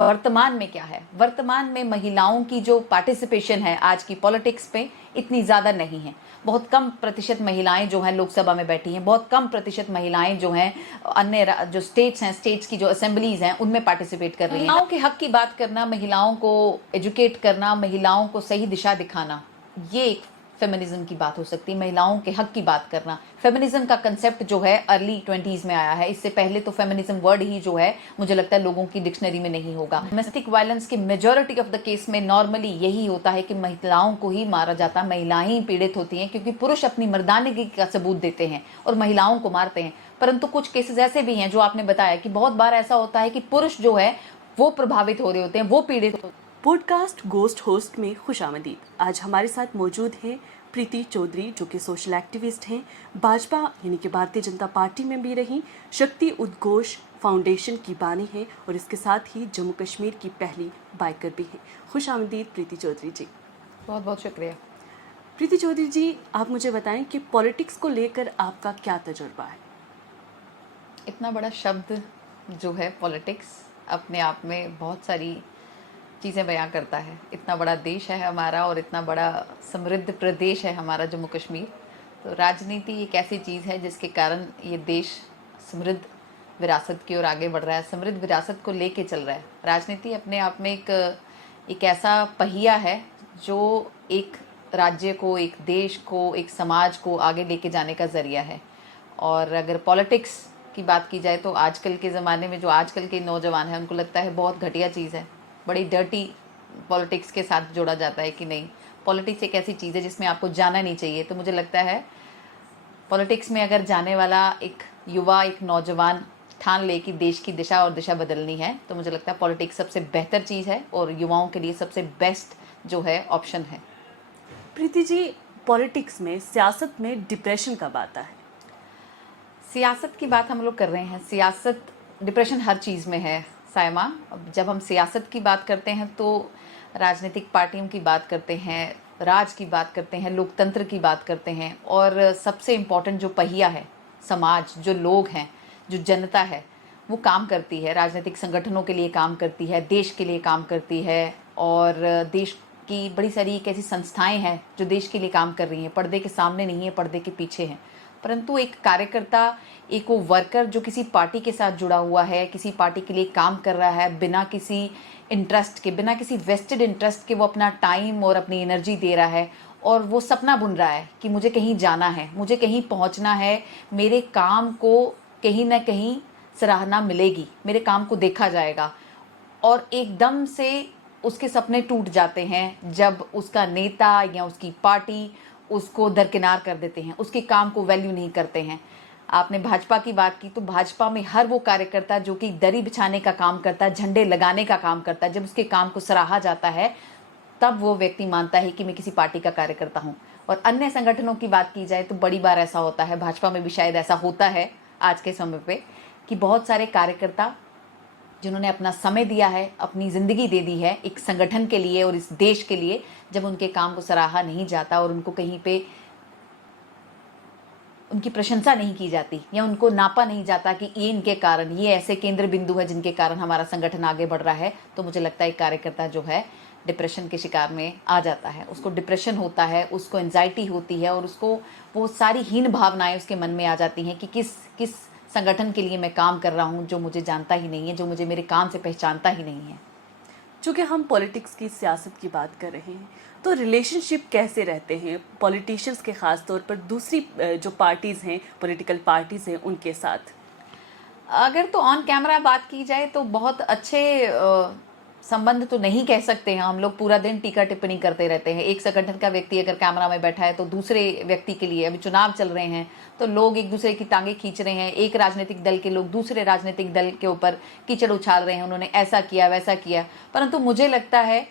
वर्तमान में क्या है? वर्तमान में महिलाओं की जो पार्टिसिपेशन है आज की पॉलिटिक्स में इतनी ज़्यादा नहीं है। बहुत कम प्रतिशत महिलाएं जो हैं लोकसभा में बैठी हैं, बहुत कम प्रतिशत महिलाएं जो हैं अन्य जो स्टेट्स हैं, स्टेट्स की जो असेंबलीज हैं उनमें पार्टिसिपेट कर रही हैं। महिलाओं के हक की बात करना, महिलाओं को एजुकेट करना, महिलाओं को सही दिशा दिखाना, ये एक फेमिनिज्म की बात हो सकती है। महिलाओं के हक की बात करना, फेमिनिज्म का कंसेप्ट जो है अर्ली 20s में आया है। इससे पहले तो फेमिनिज्म वर्ड ही जो है मुझे लगता है लोगों की डिक्शनरी में नहीं होगा। डोमेस्टिक वायलेंस के मेजॉरिटी ऑफ द केस में नॉर्मली यही होता है कि महिलाओं को ही मारा जाता है, महिलाएं ही पीड़ित होती हैं, क्योंकि पुरुष अपनी मर्दानगी का सबूत देते हैं और महिलाओं को मारते हैं। परंतु कुछ केसेस ऐसे भी हैं जो आपने बताया कि बहुत बार ऐसा होता है कि पुरुष जो है वो प्रभावित हो रहे होते हैं, वो पीड़ित होते हैं। पॉडकास्ट गोस्ट होस्ट में खुशामदीद। आज हमारे साथ मौजूद हैं प्रीति चौधरी, जो कि सोशल एक्टिविस्ट हैं, भाजपा यानी कि भारतीय जनता पार्टी में भी रही, शक्ति उद्घोष फाउंडेशन की बानी है और इसके साथ ही जम्मू कश्मीर की पहली बाइकर भी हैं। खुशामदीद प्रीति चौधरी जी। बहुत बहुत शुक्रिया। प्रीति चौधरी जी, आप मुझे बताएं कि पॉलिटिक्स को लेकर आपका क्या तजुर्बा है? इतना बड़ा शब्द जो है पॉलिटिक्स अपने आप में बहुत सारी चीज़ें बयां करता है। इतना बड़ा देश है हमारा और इतना बड़ा समृद्ध प्रदेश है हमारा जम्मू कश्मीर। तो राजनीति एक ऐसी चीज़ है जिसके कारण ये देश समृद्ध विरासत की ओर आगे बढ़ रहा है, समृद्ध विरासत को लेके चल रहा है। राजनीति अपने आप में एक ऐसा पहिया है जो एक राज्य को, एक देश को, एक समाज को आगे लेके जाने का ज़रिया है। और अगर पॉलिटिक्स की बात की जाए तो आजकल के ज़माने में जो आजकल के नौजवान हैं उनको लगता है बहुत घटिया चीज़ है, बड़ी डर्टी पॉलिटिक्स के साथ जोड़ा जाता है कि नहीं, पॉलिटिक्स एक ऐसी चीज़ है जिसमें आपको जाना नहीं चाहिए। तो मुझे लगता है पॉलिटिक्स में अगर जाने वाला एक युवा, एक नौजवान ठान ले कि देश की दिशा और दिशा बदलनी है, तो मुझे लगता है पॉलिटिक्स सबसे बेहतर चीज़ है और युवाओं के लिए सबसे बेस्ट जो है ऑप्शन है। प्रीति जी, पॉलिटिक्स में, सियासत में डिप्रेशन कब आता है? सियासत की बात हम लोग कर रहे हैं, सियासत, डिप्रेशन हर चीज़ में है सायमा। अब जब हम सियासत की बात करते हैं तो राजनीतिक पार्टियों की बात करते हैं, राज की बात करते हैं, लोकतंत्र की बात करते हैं, और सबसे इम्पॉर्टेंट जो पहिया है, समाज, जो लोग हैं, जो जनता है, वो काम करती है, राजनीतिक संगठनों के लिए काम करती है, देश के लिए काम करती है। और देश की बड़ी सारी एक ऐसी संस्थाएं हैं जो देश के लिए काम कर रही हैं, पर्दे के सामने नहीं है, पर्दे के पीछे हैं। परंतु एक कार्यकर्ता, एक वो वर्कर जो किसी पार्टी के साथ जुड़ा हुआ है, किसी पार्टी के लिए काम कर रहा है, बिना किसी इंटरेस्ट के, बिना किसी वेस्टेड इंटरेस्ट के वो अपना टाइम और अपनी एनर्जी दे रहा है और वो सपना बुन रहा है कि मुझे कहीं जाना है, मुझे कहीं पहुंचना है, मेरे काम को कहीं ना कहीं सराहना मिलेगी, मेरे काम को देखा जाएगा। और एकदम से उसके सपने टूट जाते हैं जब उसका नेता या उसकी पार्टी उसको दरकिनार कर देते हैं, उसके काम को वैल्यू नहीं करते हैं। आपने भाजपा की बात की, तो भाजपा में हर वो कार्यकर्ता जो कि दरी बिछाने का काम करता है, झंडे लगाने का काम करता है, जब उसके काम को सराहा जाता है तब वो व्यक्ति मानता है कि मैं किसी पार्टी का कार्यकर्ता हूँ। और अन्य संगठनों की बात की जाए तो बड़ी बार ऐसा होता है, भाजपा में भी शायद ऐसा होता है आज के समय पे, कि बहुत सारे कार्यकर्ता जिन्होंने अपना समय दिया है, अपनी ज़िंदगी दे दी है एक संगठन के लिए और इस देश के लिए, जब उनके काम को सराहा नहीं जाता और उनको कहीं पे उनकी प्रशंसा नहीं की जाती या उनको नापा नहीं जाता कि ये इनके कारण, ये ऐसे केंद्र बिंदु है जिनके कारण हमारा संगठन आगे बढ़ रहा है, तो मुझे लगता है एक कार्यकर्ता जो है डिप्रेशन के शिकार में आ जाता है। उसको डिप्रेशन होता है, उसको एंजाइटी होती है और उसको वो सारी हीन भावनाएं उसके मन में आ जाती हैं कि किस संगठन के लिए मैं काम कर रहा हूँ जो मुझे जानता ही नहीं है, जो मुझे मेरे काम से पहचानता ही नहीं है। चूँकि हम पॉलिटिक्स की, सियासत की बात कर रहे हैं, तो रिलेशनशिप कैसे रहते हैं पॉलिटिशियंस के, ख़ास तौर पर दूसरी जो पार्टीज़ हैं, पॉलिटिकल पार्टीज़ हैं, उनके साथ? अगर तो ऑन कैमरा बात की जाए तो बहुत अच्छे संबंध तो नहीं कह सकते हैं हम लोग। पूरा दिन टीका टिप्पणी करते रहते हैं। एक संगठन का व्यक्ति अगर कैमरा में बैठा है तो दूसरे व्यक्ति के लिए, अभी चुनाव चल रहे हैं तो लोग एक दूसरे की टांगे खींच रहे हैं, एक राजनीतिक दल के लोग दूसरे राजनीतिक दल के ऊपर कीचड़ उछाल रहे हैं, उन्होंने ऐसा किया वैसा किया। परंतु मुझे लगता है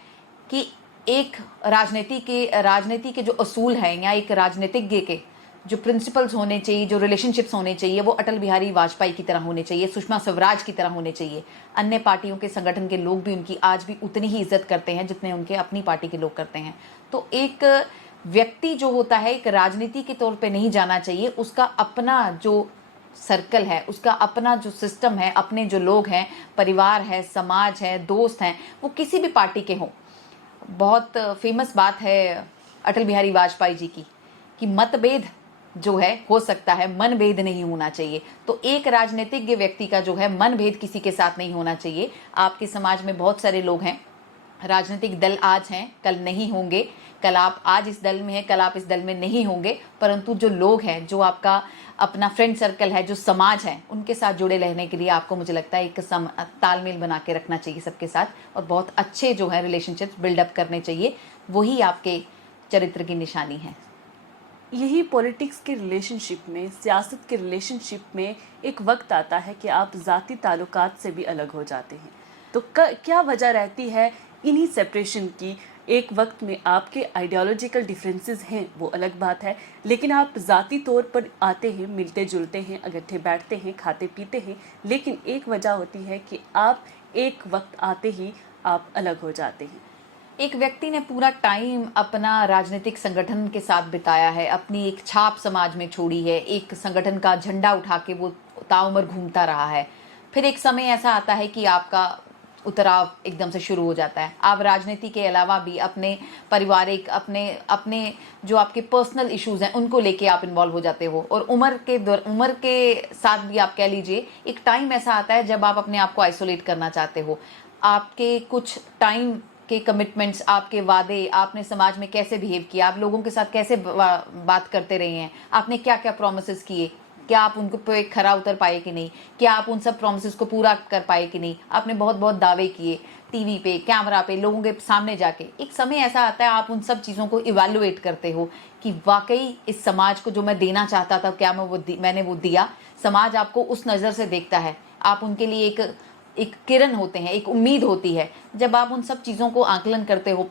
कि एक राजनीति के जो असूल हैं या एक राजनीतिज्ञ के जो प्रिंसिपल्स होने चाहिए, जो रिलेशनशिप्स होने चाहिए, वो अटल बिहारी वाजपेयी की तरह होने चाहिए, सुषमा स्वराज की तरह होने चाहिए। अन्य पार्टियों के संगठन के लोग भी उनकी आज भी उतनी ही इज्जत करते हैं जितने उनके अपनी पार्टी के लोग करते हैं। तो एक व्यक्ति जो होता है एक राजनीति के तौर पे नहीं जाना चाहिए, उसका अपना जो सर्कल है, उसका अपना जो सिस्टम है, अपने जो लोग हैं, परिवार है, समाज है, दोस्त हैं, वो किसी भी पार्टी के हों। बहुत फेमस बात है अटल बिहारी वाजपेयी जी की कि मतभेद जो है हो सकता है, मनभेद नहीं होना चाहिए। तो एक राजनीतिज्ञ व्यक्ति का जो है मनभेद किसी के साथ नहीं होना चाहिए। आपके समाज में बहुत सारे लोग हैं, राजनीतिक दल आज हैं, कल नहीं होंगे, कल आप आज इस दल में हैं, कल आप इस दल में नहीं होंगे, परंतु जो लोग हैं, जो आपका अपना फ्रेंड सर्कल है, जो समाज है, उनके साथ जुड़े रहने के लिए आपको मुझे लगता है एक तालमेल बना के रखना चाहिए सबके साथ, और बहुत अच्छे जो है रिलेशनशिप्स बिल्डअप करने चाहिए। वही आपके चरित्र की निशानी है। यही पॉलिटिक्स के रिलेशनशिप में, सियासत के रिलेशनशिप में एक वक्त आता है कि आप ज़ाती ताल्लुकात से भी अलग हो जाते हैं। तो क्या वजह रहती है इन्हीं सेपरेशन की? एक वक्त में आपके आइडियोलॉजिकल डिफरेंसेस हैं, वो अलग बात है, लेकिन आप ज़ाती तौर पर आते हैं, मिलते जुलते हैं, इकट्ठे बैठते हैं, खाते पीते हैं, लेकिन एक वजह होती है कि आप एक वक्त आते ही आप अलग हो जाते हैं। एक व्यक्ति ने पूरा टाइम अपना राजनीतिक संगठन के साथ बिताया है, अपनी एक छाप समाज में छोड़ी है, एक संगठन का झंडा उठा के वो ताउम्र घूमता रहा है। फिर एक समय ऐसा आता है कि आपका उतराव एकदम से शुरू हो जाता है। आप राजनीति के अलावा भी अपने पारिवारिक, अपने जो आपके पर्सनल इश्यूज हैं, उनको लेके आप इन्वॉल्व हो जाते हो। और उम्र के साथ भी आप कह लीजिए, एक टाइम ऐसा आता है जब आप अपने आप को आइसोलेट करना चाहते हो। आपके कुछ टाइम के कमिटमेंट्स, आपके वादे, आपने समाज में कैसे बिहेव किया, आप लोगों के साथ कैसे बात करते रहे हैं, आपने क्या क्या प्रोमिसेस किए, क्या आप उनको पे खरा उतर पाए कि नहीं, क्या आप उन सब प्रोमिसेस को पूरा कर पाए कि नहीं। आपने बहुत बहुत दावे किए टीवी पे, कैमरा पे, लोगों के सामने जाके। एक समय ऐसा आता है आप उन सब चीज़ों को इवैल्यूएट करते हो कि वाकई इस समाज को जो मैं देना चाहता था, क्या मैंने वो दिया। समाज आपको उस नज़र से देखता है, आप उनके लिए एक किरण होते हैं, एक उम्मीद होती है। जब आप उन सब चीज़ों को आकलन करते हो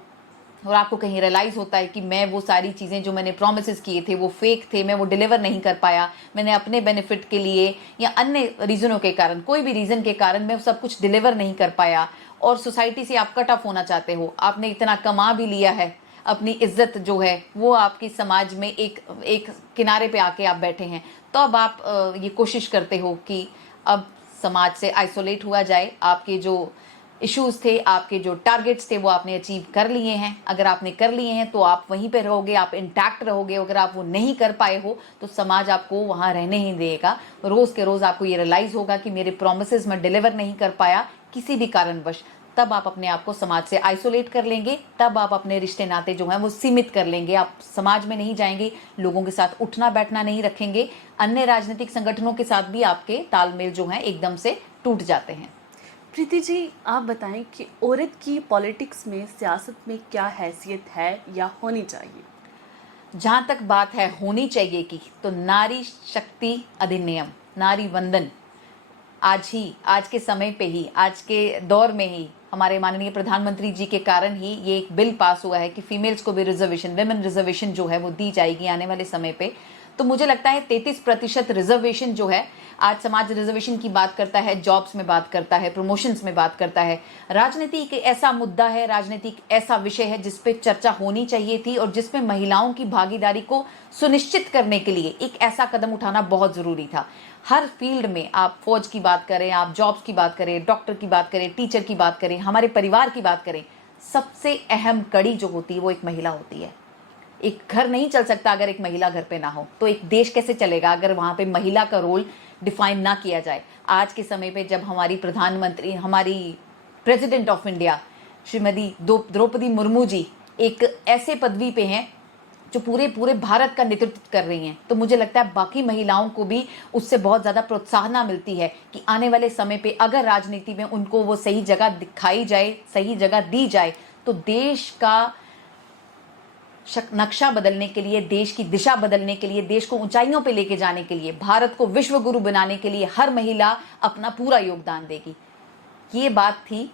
और आपको कहीं रियलाइज़ होता है कि मैं वो सारी चीज़ें जो मैंने प्रोमिसेस किए थे वो फेक थे, मैं वो डिलीवर नहीं कर पाया, मैंने अपने बेनिफिट के लिए या अन्य रीज़नों के कारण, कोई भी रीज़न के कारण मैं सब कुछ डिलीवर नहीं कर पाया, और सोसाइटी से आप कट ऑफ होना चाहते हो, आपने इतना कमा भी लिया है, अपनी इज्जत जो है वो आपकी समाज में एक किनारे पे आके आप बैठे हैं, तो अब आप ये कोशिश करते हो कि अब समाज से आइसोलेट हुआ जाए। आपके जो इश्यूज थे, आपके जो टारगेट्स थे, वो आपने अचीव कर लिए हैं। अगर आपने कर लिए हैं तो आप वहीं पे रहोगे, आप इंटैक्ट रहोगे। अगर आप वो नहीं कर पाए हो तो समाज आपको वहाँ रहने ही देगा। रोज़ के रोज़ आपको ये रियलाइज़ होगा कि मेरे प्रोमिसेस मैं डिलीवर नहीं कर पाया किसी भी कारणवश। तब आप अपने आप को समाज से आइसोलेट कर लेंगे, तब आप अपने रिश्ते नाते जो हैं वो सीमित कर लेंगे। आप समाज में नहीं जाएंगे, लोगों के साथ उठना बैठना नहीं रखेंगे, अन्य राजनीतिक संगठनों के साथ भी आपके तालमेल जो हैं एकदम से टूट जाते हैं। प्रीति जी, आप बताएं कि औरत की पॉलिटिक्स में, सियासत में क्या हैसियत है या होनी चाहिए? जहाँ तक बात है होनी चाहिए की, तो नारी शक्ति अधिनियम, नारी वंदन आज के समय पे ही, आज के दौर में ही हमारे माननीय प्रधानमंत्री जी के कारण ही ये एक बिल पास हुआ है कि फीमेल्स को भी रिजर्वेशन, विमेन रिजर्वेशन जो है वो दी जाएगी आने वाले समय पे। तो मुझे लगता है 33% रिजर्वेशन जो है, आज समाज रिजर्वेशन की बात करता है, जॉब्स में बात करता है, प्रमोशंस में बात करता है। राजनीति एक ऐसा मुद्दा है, राजनीति एक ऐसा विषय है जिस पे चर्चा होनी चाहिए थी, और जिसमें महिलाओं की भागीदारी को सुनिश्चित करने के लिए एक ऐसा कदम उठाना बहुत ज़रूरी था। हर फील्ड में, आप फौज की बात करें, आप जॉब्स की बात करें, डॉक्टर की बात करें, टीचर की बात करें, हमारे परिवार की बात करें, सबसे अहम कड़ी जो होती है वो एक महिला होती है। एक घर नहीं चल सकता अगर एक महिला घर पे ना हो, तो एक देश कैसे चलेगा अगर वहाँ पे महिला का रोल डिफाइन ना किया जाए। आज के समय पे जब हमारी प्रधानमंत्री, हमारी president of India Shrimati Draupadi Murmu ji एक ऐसे पदवी पे हैं जो पूरे भारत का नेतृत्व कर रही हैं, तो मुझे लगता है बाकी महिलाओं को भी उससे बहुत ज़्यादा प्रोत्साहन मिलती है कि आने वाले समय पे अगर राजनीति में उनको वो सही जगह दिखाई जाए, सही जगह दी जाए, तो देश का नक्शा बदलने के लिए, देश की दिशा बदलने के लिए, देश को ऊंचाइयों पे लेके जाने के लिए, भारत को विश्व गुरु बनाने के लिए हर महिला अपना पूरा योगदान देगी। ये बात थी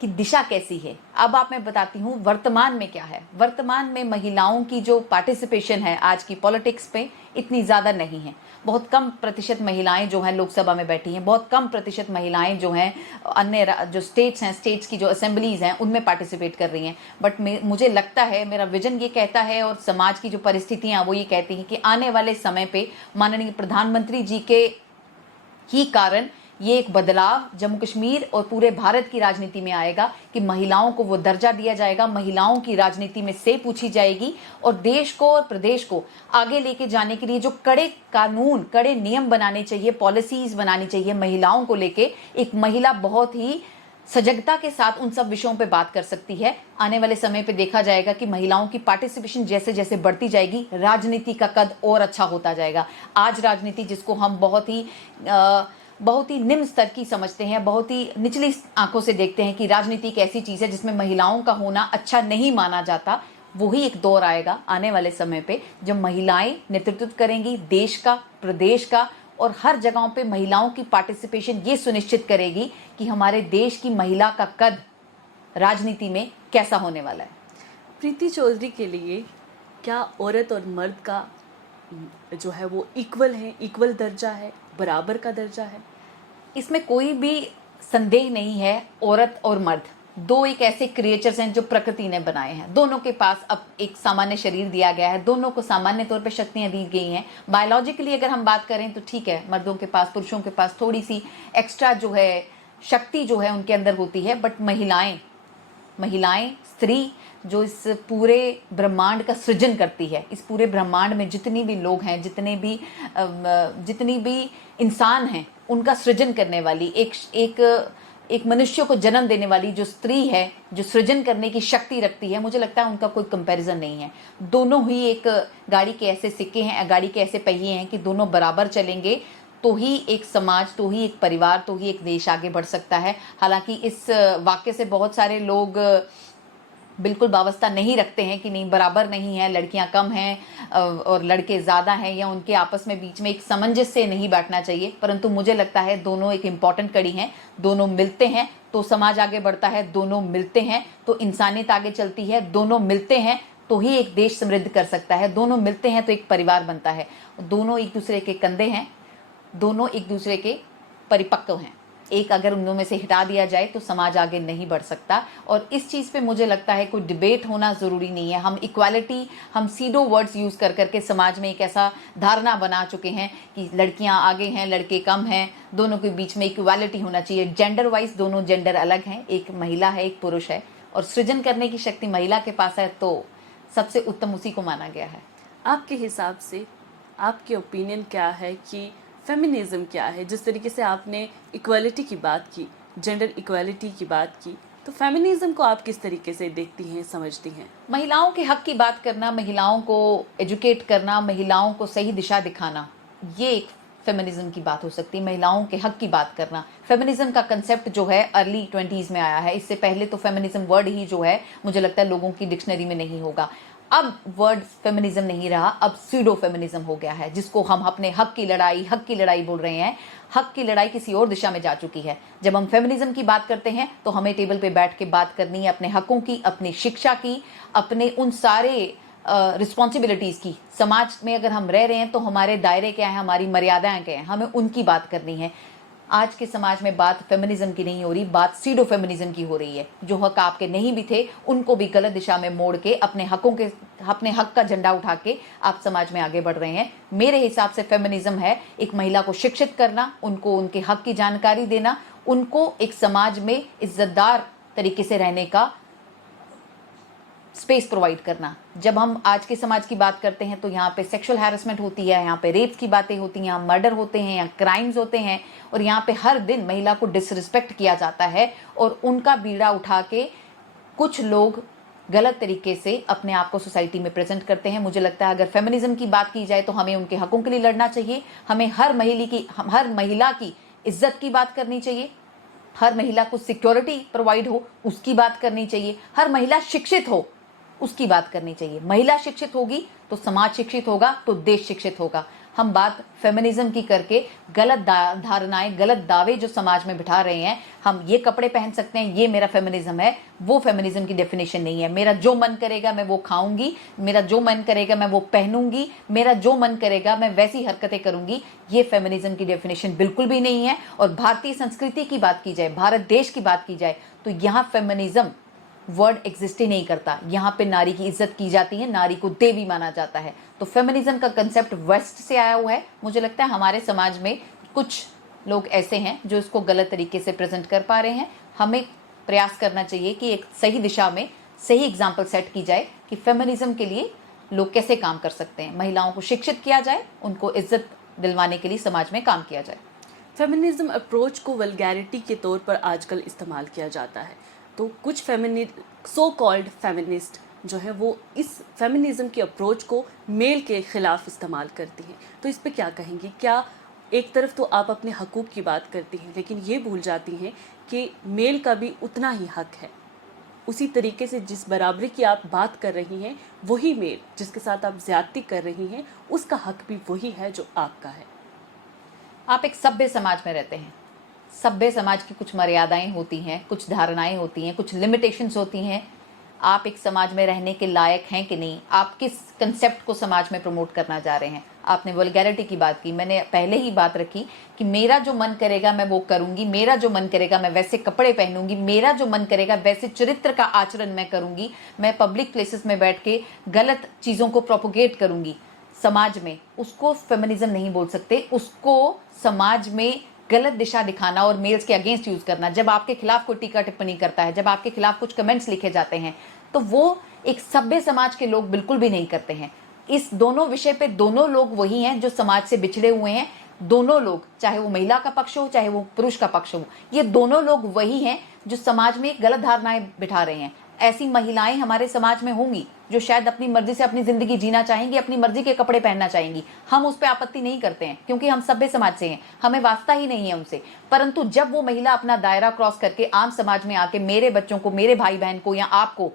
कि दिशा कैसी है। अब आप मैं बताती हूँ वर्तमान में क्या है। वर्तमान में महिलाओं की जो पार्टिसिपेशन है आज की पॉलिटिक्स पे इतनी ज़्यादा नहीं है। बहुत कम प्रतिशत महिलाएं जो हैं लोकसभा में बैठी हैं, बहुत कम प्रतिशत महिलाएं जो हैं अन्य जो स्टेट्स हैं, स्टेट्स की जो असेंबलीज़ हैं उनमें पार्टिसिपेट कर रही हैं। बट मुझे लगता है, मेरा विजन ये कहता है और समाज की जो परिस्थितियाँ वो ये कहती हैं कि आने वाले समय पे माननीय प्रधानमंत्री जी के ही कारण ये एक बदलाव जम्मू कश्मीर और पूरे भारत की राजनीति में आएगा कि महिलाओं को वो दर्जा दिया जाएगा, महिलाओं की राजनीति में से पूछी जाएगी और देश को और प्रदेश को आगे लेके जाने के लिए जो कड़े कानून, कड़े नियम बनाने चाहिए, पॉलिसीज बनानी चाहिए महिलाओं को लेके, एक महिला बहुत ही सजगता के साथ उन सब विषयों पे बात कर सकती है। आने वाले समय पे देखा जाएगा कि महिलाओं की पार्टिसिपेशन जैसे जैसे बढ़ती जाएगी, राजनीति का कद और अच्छा होता जाएगा। आज राजनीति जिसको हम बहुत ही निम्न स्तर की समझते हैं, बहुत ही निचली आंखों से देखते हैं कि राजनीति एक ऐसी चीज है जिसमें महिलाओं का होना अच्छा नहीं माना जाता, वही एक दौर आएगा आने वाले समय पे जब महिलाएं नेतृत्व करेंगी देश का, प्रदेश का, और हर जगहों पे महिलाओं की पार्टिसिपेशन ये सुनिश्चित करेगी कि हमारे देश की महिला का कद राजनीति में कैसा होने वाला है। प्रीति चौधरी के लिए क्या औरत और मर्द का जो है वो इक्वल है, इक्वल दर्जा है, बराबर का दर्जा है? इसमें कोई भी संदेह नहीं है। औरत और मर्द दो एक ऐसे क्रिएचर्स हैं जो प्रकृति ने बनाए हैं। दोनों के पास अब एक सामान्य शरीर दिया गया है, दोनों को सामान्य तौर पे शक्तियां दी गई हैं। बायोलॉजिकली अगर हम बात करें तो ठीक है, मर्दों के पास, पुरुषों के पास थोड़ी सी एक्स्ट्रा जो है शक्ति जो है उनके अंदर होती है, बट महिलाएं स्त्री जो इस पूरे ब्रह्मांड का सृजन करती है, इस पूरे ब्रह्मांड में जितनी भी लोग हैं, जितनी भी इंसान हैं, उनका सृजन करने वाली एक मनुष्य को जन्म देने वाली जो स्त्री है, जो सृजन करने की शक्ति रखती है, मुझे लगता है उनका कोई कंपैरिजन नहीं है। दोनों ही एक गाड़ी के ऐसे सिक्के हैं, गाड़ी के ऐसे पहिए हैं कि दोनों बराबर चलेंगे तो ही एक समाज, तो ही एक परिवार, तो ही एक देश आगे बढ़ सकता है। हालांकि इस वाक्य से बहुत सारे लोग बिल्कुल वाबस्ता नहीं रखते हैं कि नहीं, बराबर नहीं है, लड़कियां कम हैं और लड़के ज़्यादा हैं, या उनके आपस में बीच में एक सामंजस्य से नहीं बैठना चाहिए। परंतु मुझे लगता है दोनों एक इम्पॉर्टेंट कड़ी हैं। दोनों मिलते हैं तो समाज आगे बढ़ता है, दोनों मिलते हैं तो इंसानियत आगे चलती है, दोनों मिलते हैं तो ही एक देश समृद्ध कर सकता है, दोनों मिलते हैं तो एक परिवार बनता है। दोनों एक दूसरे के कंधे हैं, दोनों एक दूसरे के परिपक्व हैं। एक अगर उन दोनों में से हटा दिया जाए तो समाज आगे नहीं बढ़ सकता। और इस चीज़ पे मुझे लगता है कोई डिबेट होना ज़रूरी नहीं है। हम इक्वालिटी, हम सीडो वर्ड्स यूज़ कर करके समाज में एक ऐसा धारणा बना चुके हैं कि लड़कियां आगे हैं, लड़के कम हैं, दोनों के बीच में इक्वालिटी होना चाहिए। जेंडर वाइज दोनों जेंडर अलग हैं, एक महिला है, एक पुरुष है, और सृजन करने की शक्ति महिला के पास है तो सबसे उत्तम उसी को माना गया है। आपके हिसाब से आपके ओपिनियन क्या है कि फेमिनिज्म क्या है? जिस तरीके से आपने इक्वालिटी की बात की, जेंडर इक्वालिटी की बात की, तो फेमिनिज्म को आप किस तरीके से देखती हैं, समझती हैं? महिलाओं के हक की बात करना, महिलाओं को एजुकेट करना, महिलाओं को सही दिशा दिखाना, ये एक फेमिनिज्म की बात हो सकती है। महिलाओं के हक की बात करना, फेमिनिज्म का कंसेप्ट जो है अर्ली 20s में आया है। इससे पहले तो फेमिनिज्म वर्ड ही जो है मुझे लगता है लोगों की डिक्शनरी में नहीं होगा। अब वर्ड फेमिनिज्म नहीं रहा, अब सीडो फेमिनिज्म हो गया है, जिसको हम अपने हक की लड़ाई बोल रहे हैं। हक की लड़ाई किसी और दिशा में जा चुकी है। जब हम फेमिनिज्म की बात करते हैं तो हमें टेबल पे बैठ के बात करनी है अपने हकों की, अपनी शिक्षा की, अपने उन सारे रिस्पॉन्सिबिलिटीज़ की। समाज में अगर हम रह रहे हैं तो हमारे दायरे क्या हैं, हमारी मर्यादाएं क्या हैं, हमें उनकी बात करनी है। आज के समाज में बात फेमिनिज्म की नहीं हो रही, बात सीडो फेमिनिज्म की हो रही है। जो हक आपके नहीं भी थे उनको भी गलत दिशा में मोड़ के अपने हक का झंडा उठा के आप समाज में आगे बढ़ रहे हैं। मेरे हिसाब से फेमिनिज्म है एक महिला को शिक्षित करना, उनको उनके हक की जानकारी देना, उनको एक समाज में इज्जतदार तरीके से रहने का स्पेस प्रोवाइड करना। जब हम आज के समाज की बात करते हैं तो यहाँ पे सेक्सुअल हैरेसमेंट होती है, यहाँ पे रेप्स की बातें होती हैं, यहाँ मर्डर होते हैं, यहाँ क्राइम्स होते हैं, और यहाँ पे हर दिन महिला को डिसरिस्पेक्ट किया जाता है और उनका बीड़ा उठा के कुछ लोग गलत तरीके से अपने आप को सोसाइटी में प्रेजेंट करते हैं। मुझे लगता है अगर फेमिनिज्म की बात की जाए तो हमें उनके हकों के लिए लड़ना चाहिए। हमें हर महिला की इज्जत की बात करनी चाहिए, हर महिला को सिक्योरिटी प्रोवाइड हो उसकी बात करनी चाहिए, हर महिला शिक्षित हो उसकी बात करनी चाहिए। महिला शिक्षित होगी तो समाज शिक्षित होगा, तो देश शिक्षित होगा। हम बात फेमिनिज्म की करके गलत धारणाएं, गलत दावे जो समाज में बिठा रहे हैं, हम ये कपड़े पहन सकते हैं, ये मेरा फेमिनिज्म है, वो फेमिनिज्म की डेफिनेशन नहीं है। मेरा जो मन करेगा मैं वो खाऊंगी, मेरा जो मन करेगा मैं वो पहनूंगी, मेरा जो मन करेगा मैं वैसी हरकतें करूंगी, ये फेमिनिज्म की डेफिनेशन बिल्कुल भी नहीं है। और भारतीय संस्कृति की बात की जाए, भारत देश की बात की जाए तो यहाँ फेमिनिज्म वर्ड एग्जिस्ट ही नहीं करता। यहाँ पे नारी की इज्जत की जाती है, नारी को देवी माना जाता है। तो फेमिनिज्म का कंसेप्ट वेस्ट से आया हुआ है। मुझे लगता है हमारे समाज में कुछ लोग ऐसे हैं जो इसको गलत तरीके से प्रेजेंट कर पा रहे हैं। हमें प्रयास करना चाहिए कि एक सही दिशा में सही एग्जाम्पल सेट की जाए कि फेमिनिज्म के लिए लोग कैसे काम कर सकते हैं, महिलाओं को शिक्षित किया जाए, उनको इज्जत दिलवाने के लिए समाज में काम किया जाए। फेमिनिज्म अप्रोच को वल्गैरिटी के तौर पर आजकल इस्तेमाल किया जाता है, तो कुछ सो कॉल्ड फेमिनिस्ट जो है वो इस फेमिनिज्म के अप्रोच को मेल के खिलाफ इस्तेमाल करती हैं, तो इस पे क्या कहेंगे? क्या एक तरफ तो आप अपने हकूक़ की बात करती हैं, लेकिन ये भूल जाती हैं कि मेल का भी उतना ही हक है। उसी तरीके से जिस बराबरी की आप बात कर रही हैं, वही मेल जिसके साथ आप ज्यादती कर रही हैं, उसका हक भी वही है जो आपका है। आप एक सभ्य समाज में रहते हैं। सभ्य समाज की कुछ मर्यादाएं होती हैं, कुछ धारणाएं होती हैं, कुछ लिमिटेशंस होती हैं। आप एक समाज में रहने के लायक हैं कि नहीं, आप किस कंसेप्ट को समाज में प्रमोट करना चाह रहे हैं। आपने वल्गैरिटी की बात की, मैंने पहले ही बात रखी कि मेरा जो मन करेगा मैं वो करूंगी, मेरा जो मन करेगा मैं वैसे कपड़े पहनूंगी, मेरा जो मन करेगा वैसे चरित्र का आचरण मैं करूंगी, मैं पब्लिक प्लेसेस में बैठ के गलत चीज़ों को प्रोपोगेट करूंगी समाज में। उसको फेमिनिज्म नहीं बोल सकते, उसको समाज में गलत दिशा दिखाना और मेल्स के अगेंस्ट यूज करना। जब आपके खिलाफ कोई टीका टिप्पणी करता है, जब आपके खिलाफ कुछ कमेंट्स लिखे जाते हैं, तो वो एक सभ्य समाज के लोग बिल्कुल भी नहीं करते हैं। इस दोनों विषय पे दोनों लोग वही हैं जो समाज से बिछड़े हुए हैं। दोनों लोग, चाहे वो महिला का पक्ष हो चाहे वो पुरुष का पक्ष हो, ये दोनों लोग वही हैं जो समाज में गलत धारणाएं बिठा रहे हैं। ऐसी महिलाएं हमारे समाज में होंगी जो शायद अपनी मर्जी से अपनी जिंदगी जीना चाहेंगी, अपनी मर्जी के कपड़े पहनना चाहेंगी। हम उस पर आपत्ति नहीं करते हैं क्योंकि हम सभ्य समाज से हैं, हमें वास्ता ही नहीं है उनसे। परंतु जब वो महिला अपना दायरा क्रॉस करके आम समाज में आके मेरे बच्चों को, मेरे भाई बहन को या आपको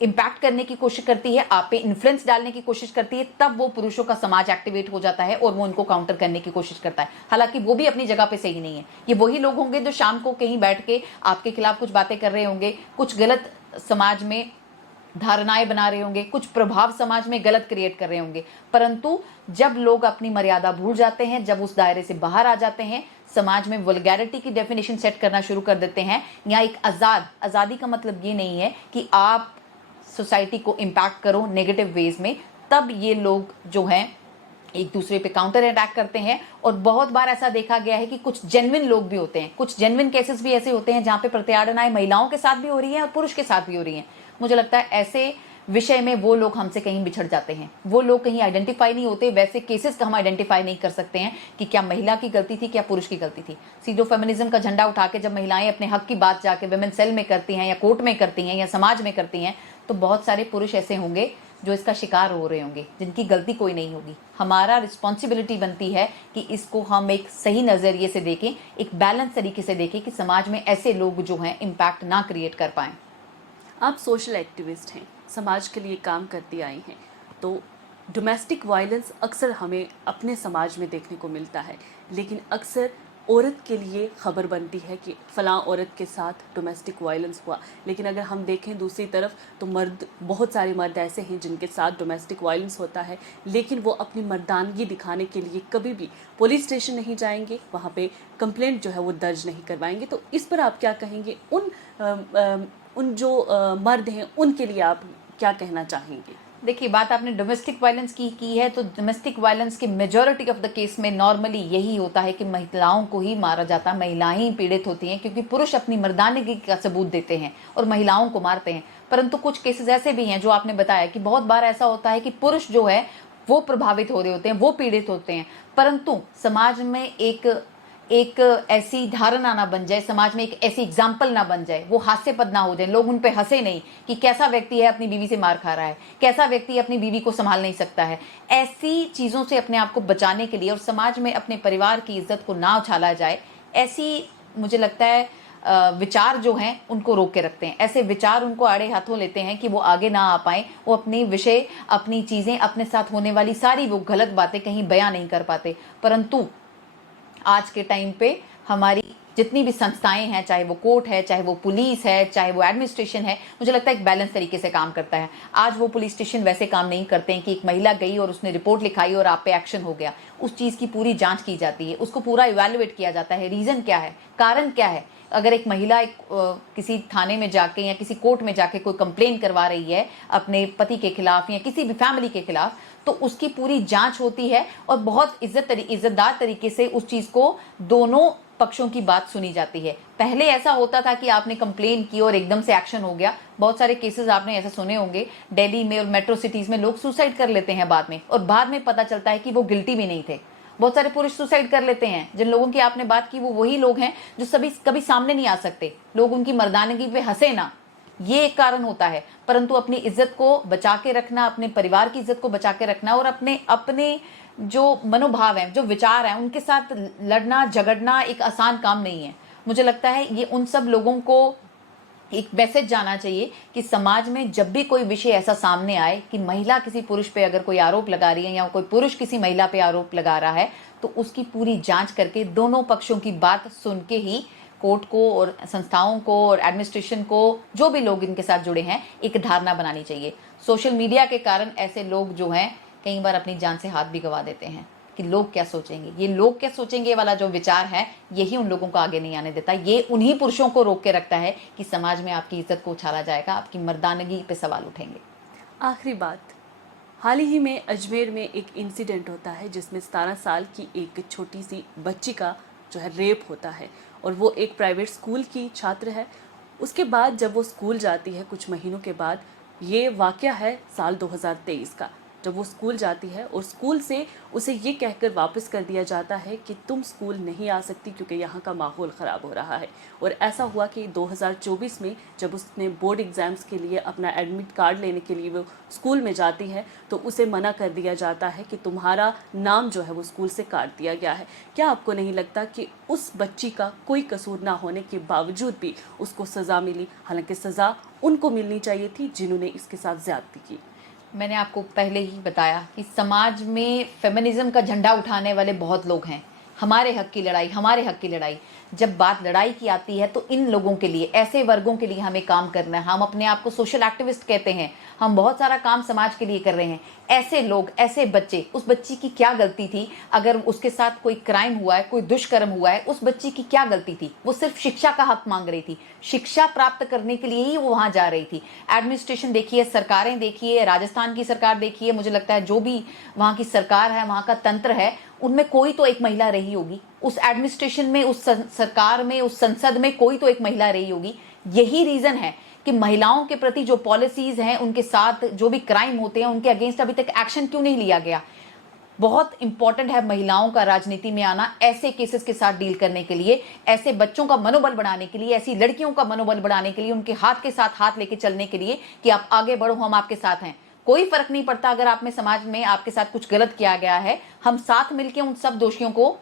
इम्पैक्ट करने की कोशिश करती है, आप पे इन्फ्लुएंस डालने की कोशिश करती है, तब वो पुरुषों का समाज एक्टिवेट हो जाता है और वो उनको काउंटर करने की कोशिश करता है। हालांकि वो भी अपनी जगह पे सही नहीं है। ये वही लोग होंगे जो शाम को कहीं बैठ के आपके खिलाफ कुछ बातें कर रहे होंगे, कुछ गलत समाज में धारणाएं बना रहे होंगे, कुछ प्रभाव समाज में गलत क्रिएट कर रहे होंगे। परंतु जब लोग अपनी मर्यादा भूल जाते हैं, जब उस दायरे से बाहर आ जाते हैं, समाज में वल्गैरिटी की डेफिनेशन सेट करना शुरू कर देते हैं, या एक आज़ादी का मतलब ये नहीं है कि आप सोसाइटी को इम्पैक्ट करो नेगेटिव वेज में, तब ये लोग जो हैं एक दूसरे पे काउंटर अटैक करते हैं। और बहुत बार ऐसा देखा गया है कि कुछ जेन्युइन लोग भी होते हैं, कुछ जेन्युइन केसेस भी ऐसे होते हैं जहाँ पे प्रताड़नाएं महिलाओं के साथ भी हो रही हैं और पुरुष के साथ भी हो रही हैं। मुझे लगता है ऐसे विषय में वो लोग हमसे कहीं बिछड़ जाते हैं, वो लोग कहीं आइडेंटिफाई नहीं होते। वैसे केसेस का हम आइडेंटिफाई नहीं कर सकते हैं कि क्या महिला की गलती थी, क्या पुरुष की गलती थी। सीधो फेमिनिज्म का झंडा उठा के जब महिलाएं अपने हक की बात जाके विमेन सेल में करती हैं या कोर्ट में करती हैं या समाज में करती हैं, तो बहुत सारे पुरुष ऐसे होंगे जो इसका शिकार हो रहे होंगे, जिनकी गलती कोई नहीं होगी। हमारा रिस्पॉन्सिबिलिटी बनती है कि इसको हम एक सही नज़रिए से देखें, एक बैलेंस तरीके से देखें कि समाज में ऐसे लोग जो हैं इम्पैक्ट ना क्रिएट कर पाएं। आप सोशल एक्टिविस्ट हैं, समाज के लिए काम करती आई हैं, तो डोमेस्टिक वायलेंस अक्सर हमें अपने समाज में देखने को मिलता है, लेकिन अक्सर औरत के लिए खबर बनती है कि फ़लाँ औरत के साथ डोमेस्टिक वायलेंस हुआ। लेकिन अगर हम देखें दूसरी तरफ तो बहुत सारे मर्द ऐसे हैं जिनके साथ डोमेस्टिक वायलेंस होता है, लेकिन वो अपनी मर्दानगी दिखाने के लिए कभी भी पुलिस स्टेशन नहीं जाएंगे, वहाँ पे कंप्लेंट जो है वो दर्ज नहीं करवाएंगे। तो इस पर आप क्या कहेंगे? उन जो मर्द हैं उनके लिए आप क्या कहना चाहेंगे? देखिए, बात आपने डोमेस्टिक वायलेंस की है, तो डोमेस्टिक वायलेंस के मेजॉरिटी ऑफ द केस में नॉर्मली यही होता है कि महिलाओं को ही मारा जाता है, महिलाएं ही पीड़ित होती हैं, क्योंकि पुरुष अपनी मर्दानगी का सबूत देते हैं और महिलाओं को मारते हैं। परंतु कुछ केसेस ऐसे भी हैं जो आपने बताया कि बहुत बार ऐसा होता है कि पुरुष जो है वो प्रभावित हो रहे होते हैं, वो पीड़ित होते हैं, परंतु समाज में एक ऐसी धारणा ना बन जाए, समाज में एक ऐसी एग्जाम्पल ना बन जाए, वो हास्यास्पद ना हो जाए, लोग उन पे हंसे नहीं कि कैसा व्यक्ति है अपनी बीवी से मार खा रहा है, कैसा व्यक्ति अपनी बीवी को संभाल नहीं सकता है। ऐसी चीज़ों से अपने आप को बचाने के लिए और समाज में अपने परिवार की इज्जत को ना उछाला जाए, ऐसी मुझे लगता है विचार जो हैं उनको रोक के रखते हैं। ऐसे विचार उनको आड़े हाथों लेते हैं कि वो आगे ना आ पाएँ, वो अपनी विषय, अपनी चीज़ें, अपने साथ होने वाली सारी वो गलत बातें कहीं बयां नहीं कर पाते। परंतु आज के टाइम पे हमारी जितनी भी संस्थाएं हैं, चाहे वो कोर्ट है, चाहे वो पुलिस है, चाहे वो एडमिनिस्ट्रेशन है, मुझे लगता है एक बैलेंस तरीके से काम करता है। आज वो पुलिस स्टेशन वैसे काम नहीं करते हैं कि एक महिला गई और उसने रिपोर्ट लिखाई और आप पे एक्शन हो गया। उस चीज़ की पूरी जांच की जाती है, उसको पूरा इवैल्यूएट किया जाता है, रीज़न क्या है, कारण क्या है, अगर एक महिला किसी थाने में जाके या किसी कोर्ट में जाके कोई कंप्लेन करवा रही है अपने पति के खिलाफ या किसी भी फैमिली के खिलाफ, तो उसकी पूरी जांच होती है और बहुत इज्जतदार तरीके से उस चीज को दोनों पक्षों की बात सुनी जाती है। पहले ऐसा होता था कि आपने कंप्लेन की और एकदम से एक्शन हो गया। बहुत सारे केसेस आपने ऐसे सुने होंगे, दिल्ली में और मेट्रो सिटीज में लोग सुसाइड कर लेते हैं बाद में, और बाद में पता चलता है कि वो गिल्टी भी नहीं थे। बहुत सारे पुरुष सुसाइड कर लेते हैं। जिन लोगों की आपने बात की वो वही लोग हैं जो कभी सामने नहीं आ सकते, लोग उनकी मर्दानगी पे हंसे ना, ये एक कारण होता है। परंतु अपनी इज्जत को बचा के रखना, अपने परिवार की इज्जत को बचा के रखना और अपने जो मनोभाव हैं, जो विचार हैं, उनके साथ लड़ना झगड़ना एक आसान काम नहीं है। मुझे लगता है ये उन सब लोगों को एक मैसेज जाना चाहिए कि समाज में जब भी कोई विषय ऐसा सामने आए कि महिला किसी पुरुष पे अगर कोई आरोप लगा रही है या कोई पुरुष किसी महिला पे आरोप लगा रहा है, तो उसकी पूरी जांच करके दोनों पक्षों की बात सुन के ही कोर्ट को और संस्थाओं को और एडमिनिस्ट्रेशन को, जो भी लोग इनके साथ जुड़े हैं, एक धारणा बनानी चाहिए। सोशल मीडिया के कारण ऐसे लोग जो हैं कई बार अपनी जान से हाथ भी गंवा देते हैं कि लोग क्या सोचेंगे, ये लोग क्या सोचेंगे वाला जो विचार है, यही उन लोगों को आगे नहीं आने देता। ये उन्हीं पुरुषों को रोक के रखता है कि समाज में आपकी इज्जत को उछाला जाएगा, आपकी मर्दानगी पे सवाल उठेंगे। आखिरी बात, हाल ही में अजमेर में एक इंसिडेंट होता है जिसमें 17 साल की एक छोटी सी बच्ची का जो है रेप होता है, और वो एक प्राइवेट स्कूल की छात्र है। उसके बाद जब वो स्कूल जाती है कुछ महीनों के बाद, ये वाक़या है साल 2023 का, जब वो स्कूल जाती है और स्कूल से उसे ये कहकर वापस कर दिया जाता है कि तुम स्कूल नहीं आ सकती क्योंकि यहाँ का माहौल ख़राब हो रहा है। और ऐसा हुआ कि 2024 में जब उसने बोर्ड एग्ज़ाम्स के लिए अपना एडमिट कार्ड लेने के लिए वो स्कूल में जाती है, तो उसे मना कर दिया जाता है कि तुम्हारा नाम जो है वो स्कूल से काट दिया गया है। क्या आपको नहीं लगता कि उस बच्ची का कोई कसूर ना होने के बावजूद भी उसको सज़ा मिली? हालांकि सज़ा उनको मिलनी चाहिए थी जिन्होंने इसके साथ ज़्यादती की। मैंने आपको पहले ही बताया कि समाज में फेमिनिज्म का झंडा उठाने वाले बहुत लोग हैं। हमारे हक की लड़ाई, हमारे हक की लड़ाई। जब बात लड़ाई की आती है तो इन लोगों के लिए, ऐसे वर्गों के लिए हमें काम करना है। हम अपने आप को सोशल एक्टिविस्ट कहते हैं, हम बहुत सारा काम समाज के लिए कर रहे हैं। ऐसे लोग, ऐसे बच्चे, उस बच्ची की क्या गलती थी? अगर उसके साथ कोई क्राइम हुआ है, कोई दुष्कर्म हुआ है, उस बच्ची की क्या गलती थी? वो सिर्फ शिक्षा का हक मांग रही थी, शिक्षा प्राप्त करने के लिए ही वो वहां जा रही थी। एडमिनिस्ट्रेशन देखिए, सरकारें देखिए, राजस्थान की सरकार देखिए, मुझे लगता है जो भी वहां की सरकार है, वहां का तंत्र है, उनमें कोई तो एक महिला रही होगी। उस एडमिनिस्ट्रेशन में, उस सरकार में, उस संसद में कोई तो एक महिला रही होगी। यही रीजन है कि महिलाओं के प्रति जो पॉलिसीज हैं, उनके साथ जो भी क्राइम होते हैं, उनके अगेंस्ट अभी तक एक्शन क्यों नहीं लिया गया? बहुत इंपॉर्टेंट है महिलाओं का राजनीति में आना, ऐसे केसेस के साथ डील करने के लिए, ऐसे बच्चों का मनोबल बढ़ाने के लिए, ऐसी लड़कियों का मनोबल बढ़ाने के लिए, उनके हाथ के साथ हाथ लेके चलने के लिए कि आप आगे बढ़ो, हम आपके साथ हैं। कोई फर्क नहीं पड़ता अगर आप में समाज में आपके साथ कुछ गलत किया गया है, हम साथ मिलकर उन सब दोषियों को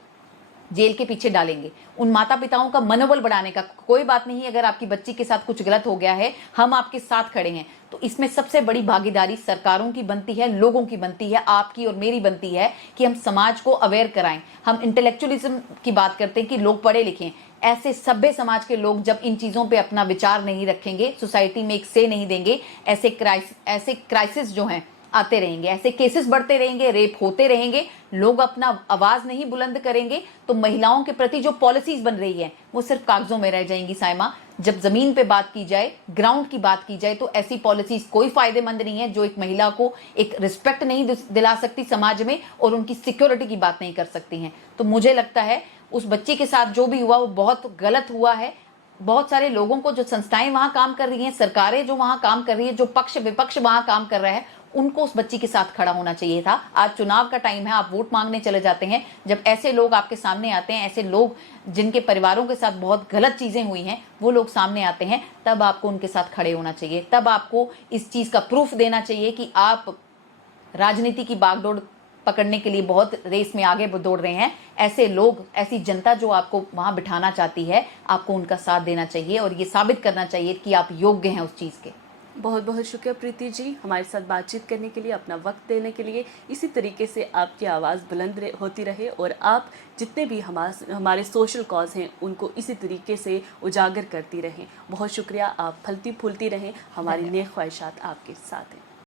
जेल के पीछे डालेंगे। उन माता पिताओं का मनोबल बढ़ाने का कोई बात नहीं। अगर आपकी बच्ची के साथ कुछ गलत हो गया है, हम आपके साथ खड़े हैं। तो इसमें सबसे बड़ी भागीदारी सरकारों की बनती है, लोगों की बनती है, आपकी और मेरी बनती है कि हम समाज को अवेयर कराएं। हम इंटेलेक्चुअलिज्म की बात करते हैं कि लोग पढ़े लिखें। ऐसे सभ्य समाज के लोग जब इन चीजों पे अपना विचार नहीं रखेंगे, सोसाइटी में एक से नहीं देंगे, ऐसे क्राइसिस जो हैं आते रहेंगे, ऐसे केसेस बढ़ते रहेंगे, रेप होते रहेंगे, लोग अपना आवाज नहीं बुलंद करेंगे, तो महिलाओं के प्रति जो पॉलिसीज बन रही है वो सिर्फ कागजों में रह जाएंगी। साइमा, जब जमीन पे बात की जाए, ग्राउंड की बात की जाए, तो ऐसी पॉलिसीज कोई फायदेमंद नहीं है जो एक महिला को एक रिस्पेक्ट नहीं दिला सकती समाज में और उनकी सिक्योरिटी की बात नहीं कर सकती हैं। तो मुझे लगता है उस बच्ची के साथ जो भी हुआ वो बहुत गलत हुआ है। बहुत सारे लोगों को, जो संस्थाएं वहां काम कर रही हैं, सरकारें जो वहां काम कर रही है, जो पक्ष विपक्ष वहां काम कर रहा है, उनको उस बच्ची के साथ खड़ा होना चाहिए था। आज चुनाव का टाइम है, आप वोट मांगने चले जाते हैं, जब ऐसे लोग आपके सामने आते हैं, ऐसे लोग जिनके परिवारों के साथ बहुत गलत चीजें हुई हैं, वो लोग सामने आते हैं, तब आपको उनके साथ खड़े होना चाहिए। तब आपको इस चीज का प्रूफ देना चाहिए कि आप राजनीति की बागडोर पकड़ने के लिए बहुत रेस में आगे दौड़ रहे हैं। ऐसे लोग, ऐसी जनता जो आपको वहां बिठाना चाहती है, आपको उनका साथ देना चाहिए और ये साबित करना चाहिए कि आप योग्य हैं उस चीज के। बहुत बहुत शुक्रिया प्रीति जी, हमारे साथ बातचीत करने के लिए, अपना वक्त देने के लिए। इसी तरीके से आपकी आवाज़ बुलंद होती रहे और आप जितने भी हमारे सोशल कॉज हैं उनको इसी तरीके से उजागर करती रहें। बहुत शुक्रिया, आप फलती फूलती रहें, हमारी नेक ख्वाहिशात आपके साथ हैं।